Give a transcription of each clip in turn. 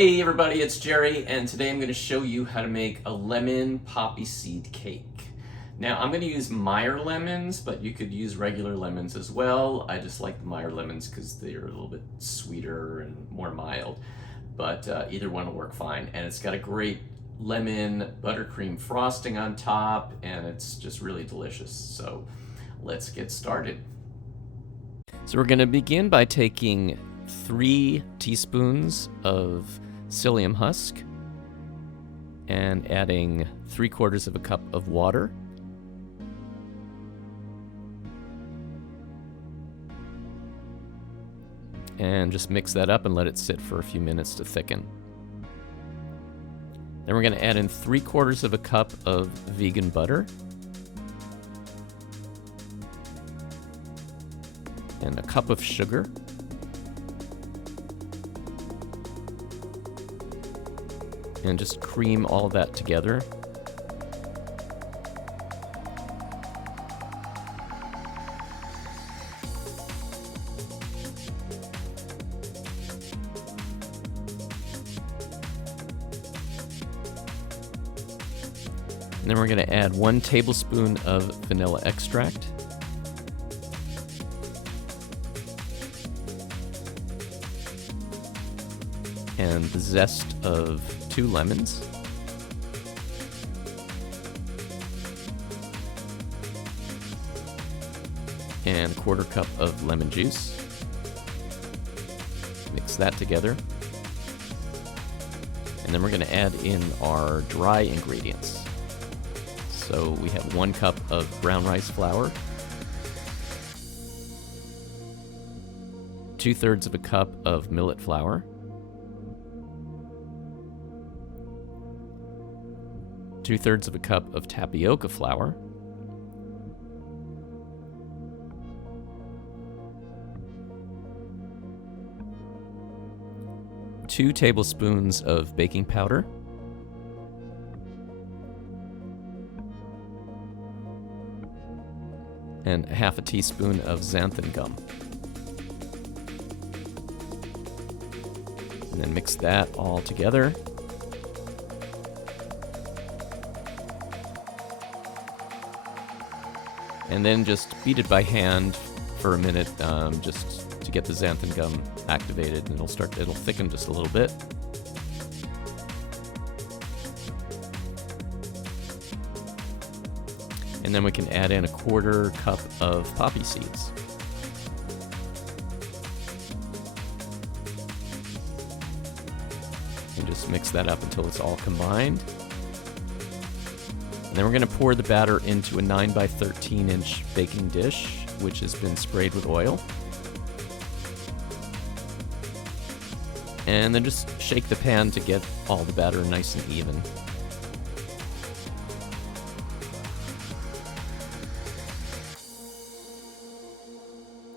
Hey everybody, it's Jerry, and today I'm going to show you how to make a lemon poppy seed cake. Now I'm going to use Meyer lemons, but you could use regular lemons as well. I just like the Meyer lemons because they're a little bit sweeter and more mild, but either one will work fine. And it's got a great lemon buttercream frosting on top, and it's just really delicious. So let's get started. So we're going to begin by taking 3 teaspoons of psyllium husk and adding 3/4 of a cup of water. And just mix that up and let it sit for a few minutes to thicken. Then we're going to add in 3/4 of a cup of vegan butter and a cup of sugar. And just cream all that together. And then we're going to add 1 tablespoon of vanilla extract. And the zest of 2 lemons. And 1/4 cup of lemon juice. Mix that together. And then we're going to add in our dry ingredients. So we have 1 cup of brown rice flour, 2/3 of a cup of millet flour, 2/3 of a cup of tapioca flour, 2 tablespoons of baking powder, and 1/2 teaspoon of xanthan gum. And then mix that all together. And then just beat it by hand for a minute, just to get the xanthan gum activated, and it'll thicken just a little bit. And then we can add in 1/4 cup of poppy seeds. And just mix that up until it's all combined. And then we're going to pour the batter into a 9 by 13 inch baking dish, which has been sprayed with oil. And then just shake the pan to get all the batter nice and even.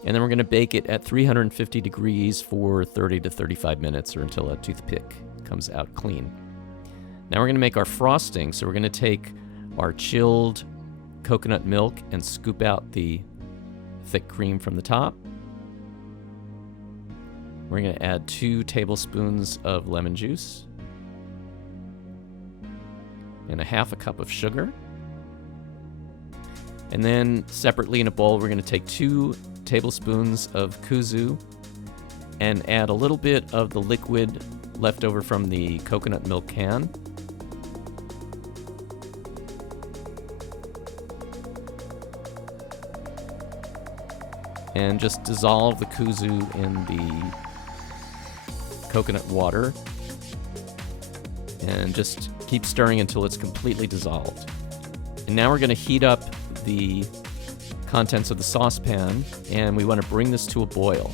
And then we're going to bake it at 350 degrees for 30 to 35 minutes, or until a toothpick comes out clean. Now we're going to make our frosting, so we're going to take our chilled coconut milk and scoop out the thick cream from the top. We're going to add 2 tablespoons of lemon juice and 1/2 cup of sugar. And then separately in a bowl, we're going to take 2 tablespoons of kuzu and add a little bit of the liquid left over from the coconut milk can. And just dissolve the kuzu in the coconut water. And just keep stirring until it's completely dissolved. And now we're going to heat up the contents of the saucepan, and we want to bring this to a boil.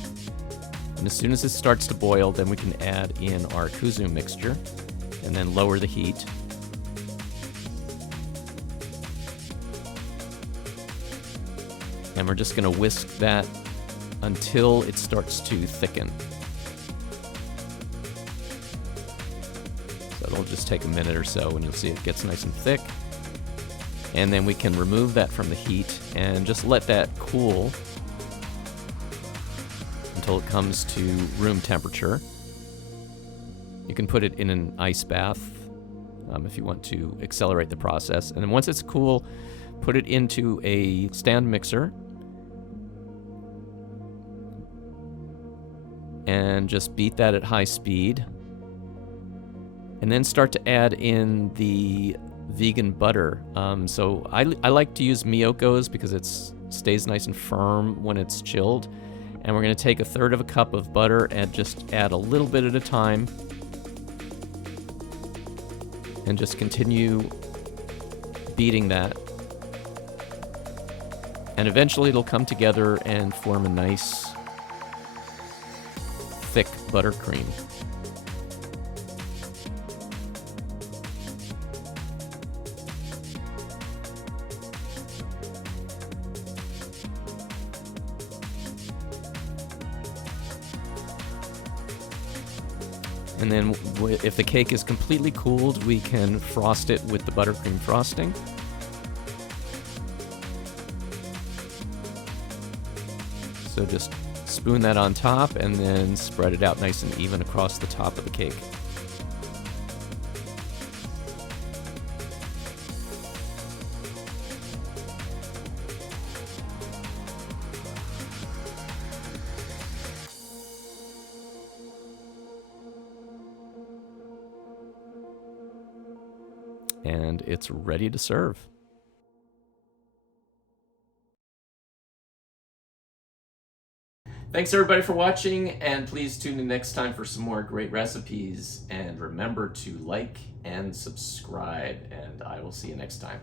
And as soon as it starts to boil, then we can add in our kuzu mixture, and then lower the heat. And we're just going to whisk that until it starts to thicken. So it'll just take a minute or so, and you'll see it gets nice and thick. And then we can remove that from the heat and just let that cool until it comes to room temperature. You can put it in an ice bath if you want to accelerate the process. And then once it's cool, put it into a stand mixer and just beat that at high speed. And then start to add in the vegan butter. So I like to use Miyoko's because it stays nice and firm when it's chilled. And we're going to take 1/3 of a cup of butter and just add a little bit at a time. And just continue beating that. And eventually it'll come together and form a nice, thick buttercream. And then if the cake is completely cooled, we can frost it with the buttercream frosting. So just spoon that on top and then spread it out nice and even across the top of the cake. And it's ready to serve. Thanks everybody for watching, and please tune in next time for some more great recipes. And remember to like and subscribe, and I will see you next time.